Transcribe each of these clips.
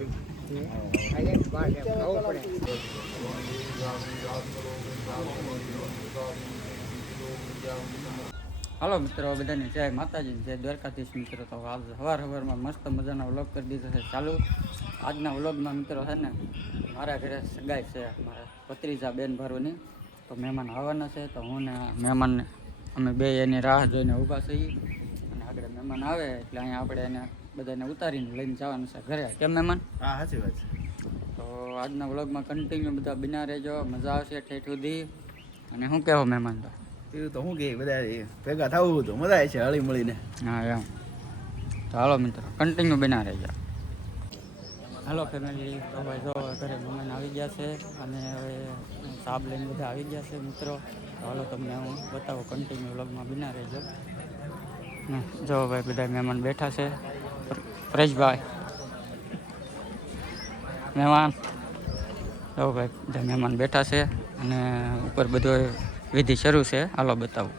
હાલો મિત્રો, બધાને જય માતાજી, જય દ્વારકાધીશ. મિત્રો તો આજ સવારમાં મસ્ત મજાનો વ્લોગ કરી દીધો છે ચાલુ. આજના વ્લોગમાં મિત્રો છે ને મારા ઘરે સગાઈ છે, મારા ભત્રીજા બેન ભારોની. તો મહેમાન આવવાના છે, તો હું ને મહેમાનને અમે બે એની રાહ જોઈને ઊભા છીએ. અને આગળ મહેમાન આવે એટલે અહીંયા આપણે એને બધાને ઉતારીને લઈને જવાનું છે ઘરે. કેમ મહેમાન? હા, સાચી વાત છે. તો આજના વ્લોગમાં કન્ટિન્યુ બધા બના રહેજો, મજા આવશે ઠેઠ સુધી. અને શું કહેવો મહેમાન? તો એવું તો શું કે બધા ભેગા થવું તો મજા આવે છે હળી મળીને. હા એમ. તો હાલો મિત્રો, કન્ટિન્યુ બના રહેજો. હાલો ફેમિલી, તો ભાઈ જો ઘરે મહેમાન આવી ગયા છે અને હવે સાબ લઈને બધા આવી ગયા છે મિત્રો. તો હાલો તમને હું બતાવું, કન્ટિન્યુ વ્લોગમાં બના રહેજો. ને જો ભાઈ બધા મહેમાન બેઠા છે. પરેશભાઈ મહેમાન, જો ભાઈ બધા મહેમાન બેઠા છે અને ઉપર બધો વિધિ શરૂ છે. હાલો બતાવું.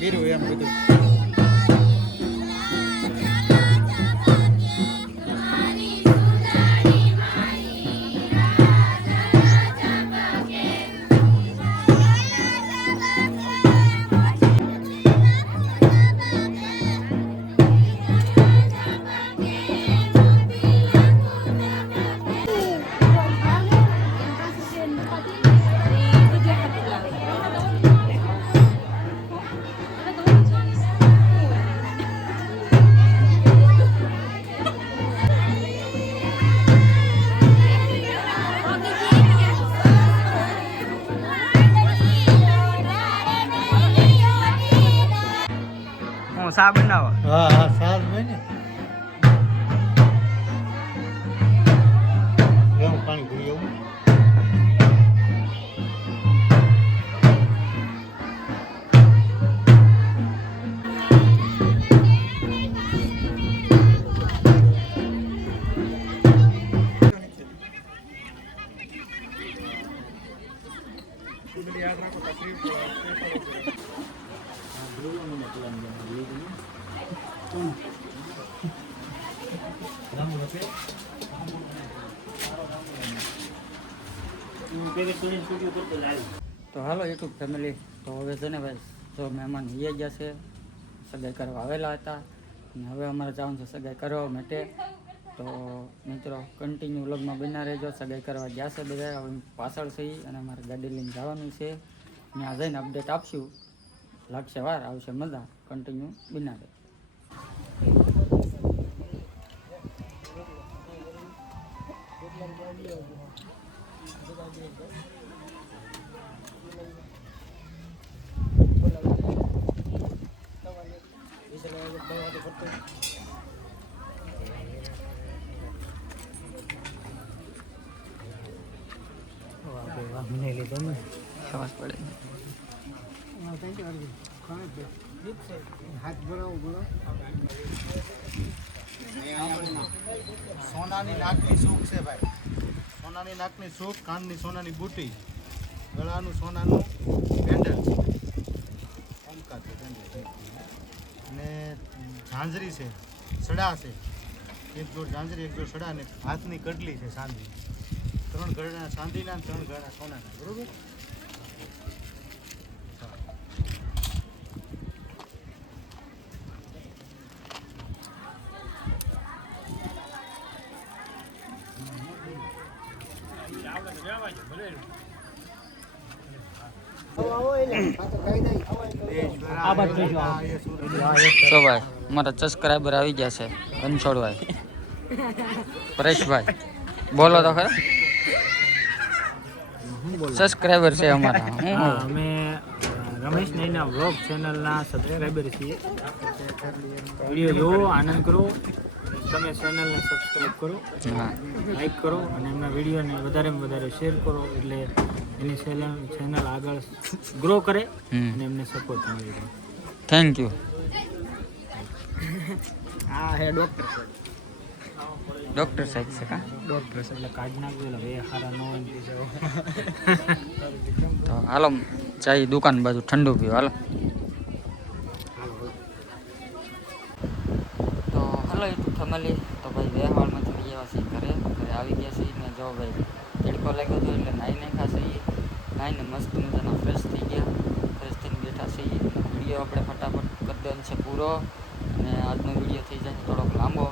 ગીરું એમ બધું. સા બનાવો. હા હા, સાલ બને એવું પાણી ભરી એવું. તો હાલો યુટ્યુબ ફેમિલી, તો હવે છે ને ભાઈ જો મહેમાન આવી ગયા છે, સગાઈ કરવા આવેલા હતા અને હવે અમારે જવાનું છે સગાઈ કરવા માટે. તો મિત્રો કન્ટિન્યુ વ્લોગમાં બના રહેજો. સગાઈ કરવા ગયા છે બધા, હવે પાછળ છે અને અમારે ગાડી લઈને જવાનું છે. ત્યાં જઈને અપડેટ આપશું. લાગશે વાર, આવશે મજા. કન્ટિન્યુ બના રહે. ખબર પડે. સોનાની નાકની સૂક છે ભાઈ, સોનાની નાકની સૂક, કાનની સોનાની બુટી, ગળાનું સોનાનું પેન્ડલ, અને ઝાંઝરી છે, સડા છે, એક જોડ ઝાંઝરી, એક જોડ સડા, અને હાથની કડલી છે ચાંદી. 3 ગળના ચાંદીના અને 3 ગળના સોનાના, બરોબર. તો ભાઈ મારા સબસ્ક્રાઈબર આવી ગયા છે. રણછોડભાઈ, પરેશભાઈ, બોલો તો ખરા. સબસ્ક્રાઈબર છે અમારા. અમે રમેશ નૈના વ્લોગ ચેનલના સબસ્ક્રાઈબર છીએ. વિડીયો જોવો, આનંદ કરો. તમે ચેનલને સબસ્ક્રાઈબ કરો, હા, લાઈક કરો અને એમના વિડીયોને વધારેમાં વધારે શેર કરો, એટલે એની ચેનલ આગળ ગ્રો કરે અને એમને સપોર્ટ મળી રહે. Thank you. આ હે ડૉક્ટર ડૉક્ટર સાહેબ છે કા? ડૉક્ટર એટલે કાઢ નાખજો એટલે બે સારા ન હોય. તો હાલો જાય દુકાન બાજુ ઠંડુ પીવું. હાલો. તો હાલો યુટ્યુબ ફેમિલી, તો ભાઈ વેહવાળમાંથી લઈ આવ્યા છીએ ઘરે આવી ગયા છીએ ને જો ભાઈ તડકો લાગ્યો હતો એટલે નાહી નાખ્યા છીએ. નાહીને મસ્ત મજાના ફ્રેશ થઈ ગયા, ફ્રેશ થઈને બેઠા છીએ. વિડીયો આપણે ફટાફટ કરી દેવાનો છે પૂરો, અને આજનો વિડીયો થઈ જાય થોડોક લાંબો.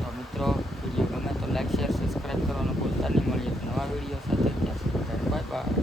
તો મિત્રો વિડીયો ગમે તો લાઈક શેર સબસ્ક્રાઈબ કરવાનું ભૂલતા નહીં. મળીએ નવા વિડીયો સાથે. ત્યાં સુધી બાય બાય.